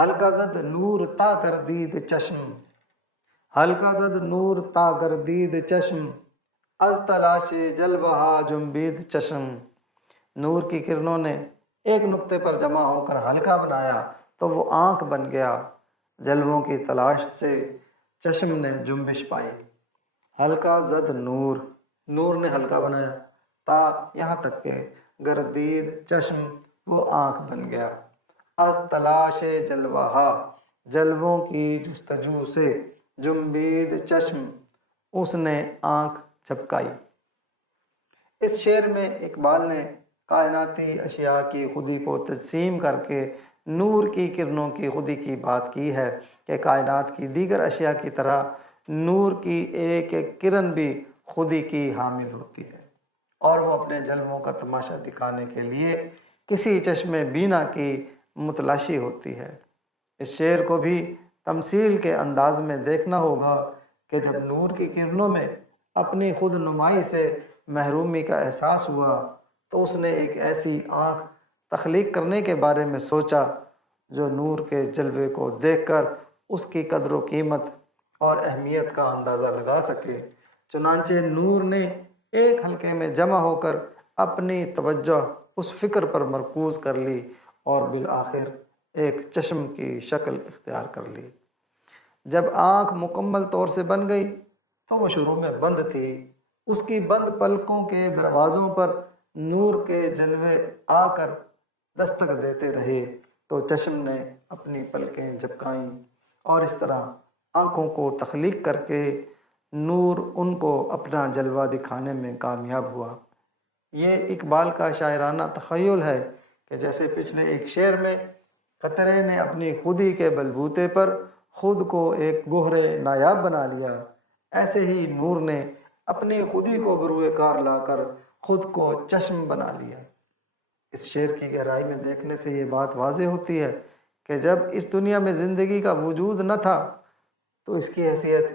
ہلکا زد نور تا گردید چشم، ہلکا زد نور تا گردید چشم، از تلاش جلوہ جنبید چشم۔ نور کی کرنوں نے ایک نقطے پر جمع ہو کر ہلکا بنایا تو وہ آنکھ بن گیا، جلووں کی تلاش سے چشم نے جنبش پائی۔ ہلکا زد نور، نور نے ہلکا بنایا، تا یہاں تک کہ گردید چشم، وہ آنکھ بن گیا، از تلاش جلوہ، جلووں کی جستجو سے، جنبید چشم، اس نے آنکھ جھپکائی۔ اس شعر میں اقبال نے کائناتی اشیاء کی خودی کو تجسیم کر کے نور کی کرنوں کی خودی کی بات کی ہے کہ کائنات کی دیگر اشیاء کی طرح نور کی ایک ایک کرن بھی خودی کی حامل ہوتی ہے، اور وہ اپنے جلووں کا تماشا دکھانے کے لیے کسی چشم بینا کی متلاشی ہوتی ہے۔ اس شعر کو بھی تمثیل کے انداز میں دیکھنا ہوگا کہ جب نور کی کرنوں میں اپنی خود نمائی سے محرومی کا احساس ہوا تو اس نے ایک ایسی آنکھ تخلیق کرنے کے بارے میں سوچا جو نور کے جلوے کو دیکھ کر اس کی قدر و قیمت اور اہمیت کا اندازہ لگا سکے۔ چنانچہ نور نے ایک حلقے میں جمع ہو کر اپنی توجہ اس فکر پر مرکوز کر لی اور بالآخر ایک چشم کی شکل اختیار کر لی۔ جب آنکھ مکمل طور سے بن گئی تو وہ شروع میں بند تھی، اس کی بند پلکوں کے دروازوں پر نور کے جلوے آ کر دستک دیتے رہے تو چشم نے اپنی پلکیں جھپکائیں، اور اس طرح آنکھوں کو تخلیق کر کے نور ان کو اپنا جلوہ دکھانے میں کامیاب ہوا۔ یہ اقبال کا شاعرانہ تخیل ہے کہ جیسے پچھلے ایک شعر میں قطرے نے اپنی خودی کے بلبوتے پر خود کو ایک گوہر نایاب بنا لیا، ایسے ہی نور نے اپنی خودی کو بروئے کار لا کر خود کو چشم بنا لیا۔ اس شعر کی گہرائی میں دیکھنے سے یہ بات واضح ہوتی ہے کہ جب اس دنیا میں زندگی کا وجود نہ تھا تو اس کی حیثیت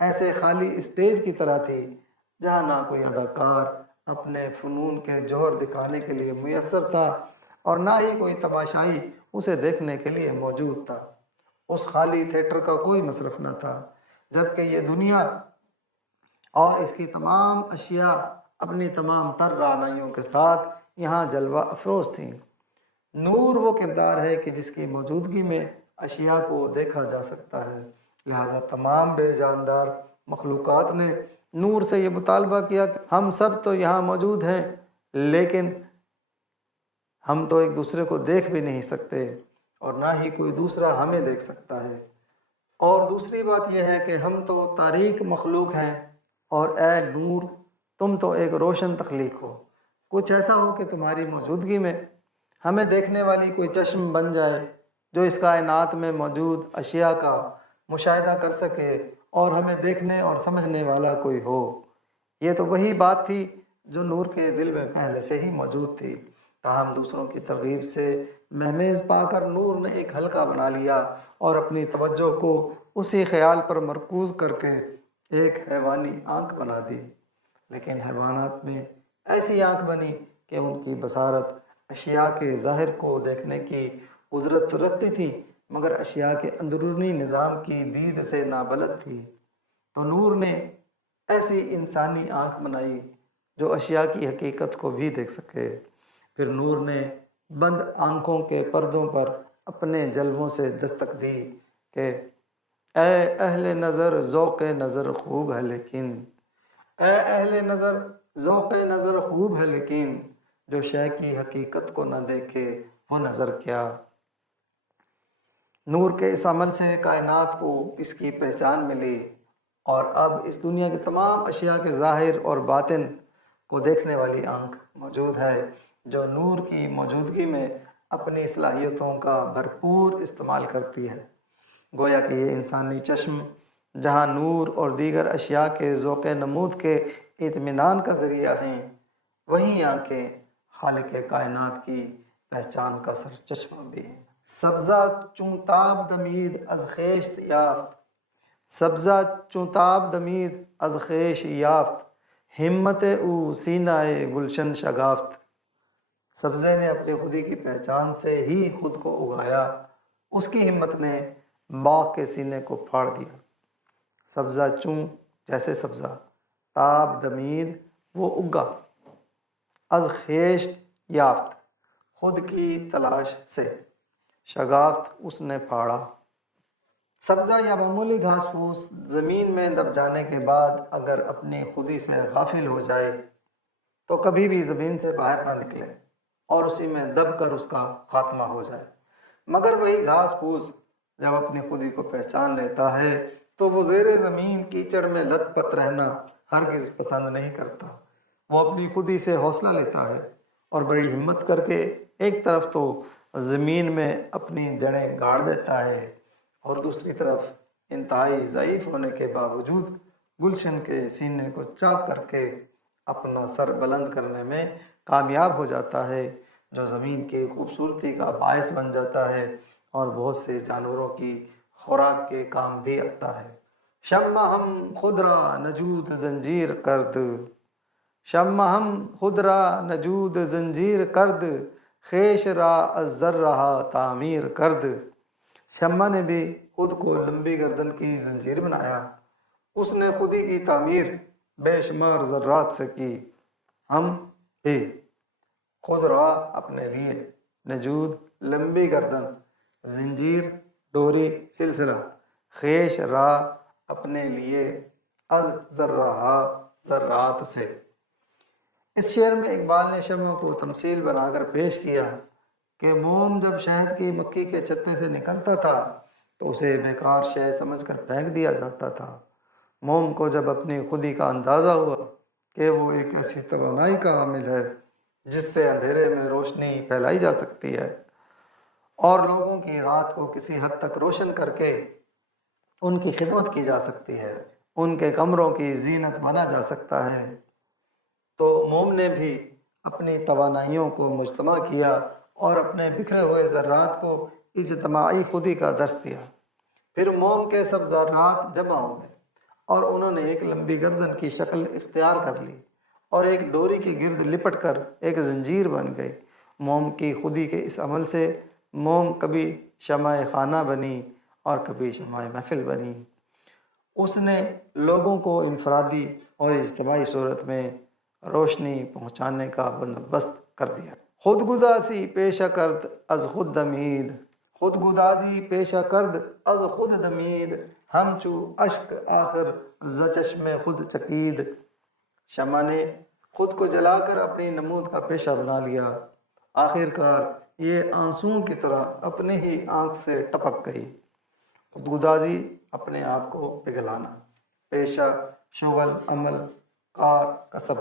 ایسے خالی اسٹیج کی طرح تھی جہاں نہ کوئی اداکار اپنے فنون کے جوہر دکھانے کے لیے میسر تھا اور نہ ہی کوئی تماشائی اسے دیکھنے کے لیے موجود تھا۔ اس خالی تھیٹر کا کوئی مصرف نہ تھا، جبکہ یہ دنیا اور اس کی تمام اشیاء اپنی تمام تر رعنائیوں کے ساتھ یہاں جلوہ افروز تھیں۔ نور وہ کردار ہے کہ جس کی موجودگی میں اشیاء کو دیکھا جا سکتا ہے، لہذا تمام بے جاندار مخلوقات نے نور سے یہ مطالبہ کیا کہ ہم سب تو یہاں موجود ہیں لیکن ہم تو ایک دوسرے کو دیکھ بھی نہیں سکتے اور نہ ہی کوئی دوسرا ہمیں دیکھ سکتا ہے، اور دوسری بات یہ ہے کہ ہم تو تاریک مخلوق ہیں اور اے نور تم تو ایک روشن تخلیق ہو۔ کچھ ایسا ہو کہ تمہاری موجودگی میں ہمیں دیکھنے والی کوئی چشم بن جائے جو اس کائنات میں موجود اشیاء کا مشاہدہ کر سکے اور ہمیں دیکھنے اور سمجھنے والا کوئی ہو۔ یہ تو وہی بات تھی جو نور کے دل میں پہلے سے ہی موجود تھی، تاہم دوسروں کی ترغیب سے مہمیز پا کر نور نے ایک حلقہ بنا لیا اور اپنی توجہ کو اسی خیال پر مرکوز کر کے ایک حیوانی آنکھ بنا دی۔ لیکن حیوانات میں ایسی آنکھ بنی کہ ان کی بصارت اشیاء کے ظاہر کو دیکھنے کی قدرت تو رکھتی تھی مگر اشیاء کے اندرونی نظام کی دید سے نابلد تھی۔ تو نور نے ایسی انسانی آنکھ بنائی جو اشیاء کی حقیقت کو بھی دیکھ سکے۔ پھر نور نے بند آنکھوں کے پردوں پر اپنے جلووں سے دستک دی کہ اے اہل نظر ذوق نظر خوب ہے لیکن، اے اہل نظر ذوق نظر خوب ہے لیکن، جو شے کی حقیقت کو نہ دیکھے وہ نظر کیا۔ نور کے اس عمل سے کائنات کو اس کی پہچان ملی اور اب اس دنیا کی تمام اشیاء کے ظاہر اور باطن کو دیکھنے والی آنکھ موجود ہے جو نور کی موجودگی میں اپنی صلاحیتوں کا بھرپور استعمال کرتی ہے۔ گویا کہ یہ انسانی چشم جہاں نور اور دیگر اشیاء کے ذوق نمود کے اطمینان کا ذریعہ ہیں، وہیں آنکھیں خالق کائنات کی پہچان کا سر چشمہ بھی ہیں۔ سبزہ چون تاب دمید از خیشت یافت، سبزہ چون تاب دمید از خیش یافت، ہمت او سینہ گلشن شگافت۔ سبزے نے اپنی خودی کی پہچان سے ہی خود کو اگایا اس کی ہمت نے باغ کے سینے کو پھاڑ دیا۔ سبزہ چوں جیسے سبزہ، تاب دمید وہ اگا، از خیش یافت خود کی تلاش سے، شگافت اس نے پھاڑا۔ سبزہ یا معمولی گھاس پھوس زمین میں دب جانے کے بعد اگر اپنی خودی سے غافل ہو جائے تو کبھی بھی زمین سے باہر نہ نکلے اور اسی میں دب کر اس کا خاتمہ ہو جائے، مگر وہی گھاس پھوس جب اپنی خودی کو پہچان لیتا ہے تو وہ زیر زمین کیچڑ میں لت پت رہنا ہرگز پسند نہیں کرتا۔ وہ اپنی خودی سے حوصلہ لیتا ہے اور بڑی ہمت کر کے ایک طرف تو زمین میں اپنی جڑیں گاڑ دیتا ہے اور دوسری طرف انتہائی ضعیف ہونے کے باوجود گلشن کے سینے کو چاک کر کے اپنا سر بلند کرنے میں کامیاب ہو جاتا ہے، جو زمین کی خوبصورتی کا باعث بن جاتا ہے اور بہت سے جانوروں کی خوراک کے کام بھی آتا ہے۔ شمع ہم خود را نجود زنجیر کرد، شمع ہم خود را نجود زنجیر کرد، خیش را از زر رہا تعمیر کرد۔ شمع نے بھی خود کو لمبی گردن کی زنجیر بنایا، اس نے خودی کی تعمیر بے شمار ذرات سے کی۔ ہم بھی خود را اپنے لیے، نجود لمبی گردن، زنجیر ڈوری سلسلہ، خیش را اپنے لیے، از ذرہ ذرات سے۔ اس شعر میں اقبال نے شمع کو تمثیل بنا کر پیش کیا کہ موم جب شہد کی مکھی کے چتے سے نکلتا تھا تو اسے بیکار شے سمجھ کر پھینک دیا جاتا تھا۔ موم کو جب اپنی خودی کا اندازہ ہوا کہ وہ ایک ایسی توانائی کا حامل ہے جس سے اندھیرے میں روشنی پھیلائی جا سکتی ہے اور لوگوں کی رات کو کسی حد تک روشن کر کے ان کی خدمت کی جا سکتی ہے، ان کے کمروں کی زینت بنا جا سکتا ہے، تو موم نے بھی اپنی توانائیوں کو مجتمع کیا اور اپنے بکھرے ہوئے ذرات کو اجتماعی خودی کا درس دیا۔ پھر موم کے سب ذرات جمع ہو گئے اور انہوں نے ایک لمبی گردن کی شکل اختیار کر لی اور ایک ڈوری کی گرد لپٹ کر ایک زنجیر بن گئی۔ موم کی خودی کے اس عمل سے موم کبھی شمع خانہ بنی اور کبھی شمع محفل بنی۔ اس نے لوگوں کو انفرادی اور اجتماعی صورت میں روشنی پہنچانے کا بندوبست کر دیا۔ خود گدازی پیشہ کرد از خود دمید، خود گدازی پیشہ کرد از خود دمید، ہمچو اشک آخر ز چشم خود چکید۔ شمع نے خود کو جلا کر اپنی نمود کا پیشہ بنا لیا، آخر کار یہ آنسوؤں کی طرح اپنے ہی آنکھ سے ٹپک گئی۔ خود گدازی اپنے آپ کو پگھلانا، پیشہ شغل عمل کار کسب،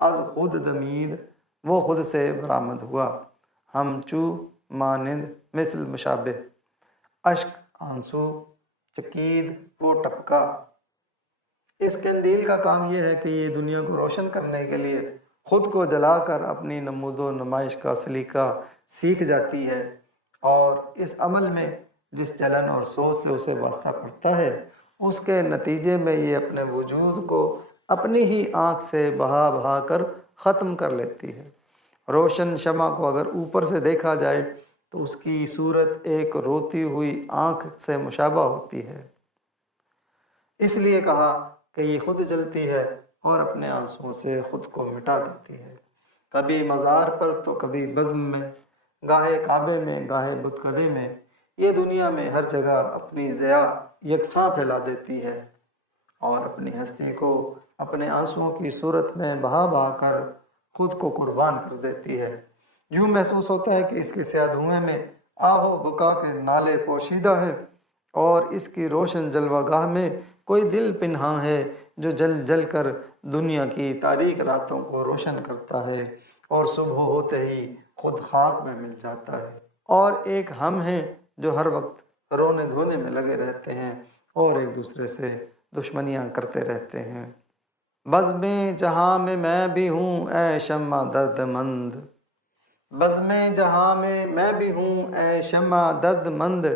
از خود دمید وہ خود سے برآمد ہوا، ہم چو مانند مثل مشابہ، اشک آنسو، چکید وہ ٹپکا۔ اس قندیل کا کام یہ ہے کہ یہ دنیا کو روشن کرنے کے لیے خود کو جلا کر اپنی نمود و نمائش کا سلیقہ سیکھ جاتی ہے، اور اس عمل میں جس جلن اور سوز سے اسے واسطہ پڑتا ہے اس کے نتیجے میں یہ اپنے وجود کو اپنی ہی آنکھ سے بہا بہا کر ختم کر لیتی ہے۔ روشن شمع کو اگر اوپر سے دیکھا جائے تو اس کی صورت ایک روتی ہوئی آنکھ سے مشابہ ہوتی ہے، اس لیے کہا کہ یہ خود جلتی ہے اور اپنے آنسوؤں سے خود کو مٹا دیتی ہے، کبھی مزار پر تو کبھی بزم میں، گاہے کعبے میں گاہے بتکدے میں، یہ دنیا میں ہر جگہ اپنی ضیاء یکساں پھیلا دیتی ہے اور اپنی ہستی کو اپنے آنسوؤں کی صورت میں بہا بہا کر خود کو قربان کر دیتی ہے۔ یوں محسوس ہوتا ہے کہ اس کے سیاہ دھوئیں میں آہ و بکا کے نالے پوشیدہ ہیں اور اس کی روشن جلوہ گاہ میں کوئی دل پنہاں ہے جو جل جل کر دنیا کی تاریک راتوں کو روشن کرتا ہے اور صبح ہوتے ہی خود خاک میں مل جاتا ہے۔ اور ایک ہم ہیں جو ہر وقت رونے دھونے میں لگے رہتے ہیں اور ایک دوسرے سے دشمنیاں کرتے رہتے ہیں۔ بزم جہاں میں بھی ہوں اے شمع درد مند، بزم جہاں میں بھی ہوں اے شمع درد مند،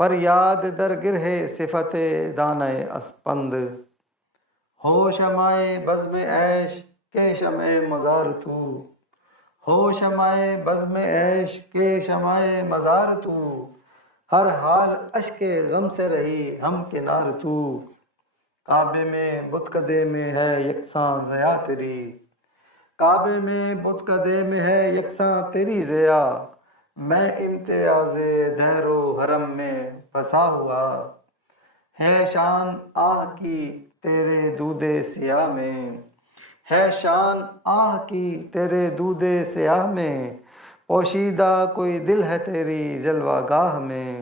فریاد در گرہ صفت دانہ اسپند، ہو شمع بزم عیش کے شمع مزار تو، ہو شمع بزم عیش کے شمع مزار تو، ہر حال اشک غم سے رہی ہم کنار تو، کعبے میں بتکدے میں ہے یکساں ضیا تیری، کعبے میں بتکدے میں ہے یکساں تیری ضیا، میں امتیاز دہر و حرم میں بسا ہوا، ہے شان آہ کی تیرے دودِ سیاہ میں، ہے شان آہ کی تیرے دودِ سیاہ میں، پوشیدہ کوئی دل ہے تیری جلوہ گاہ میں۔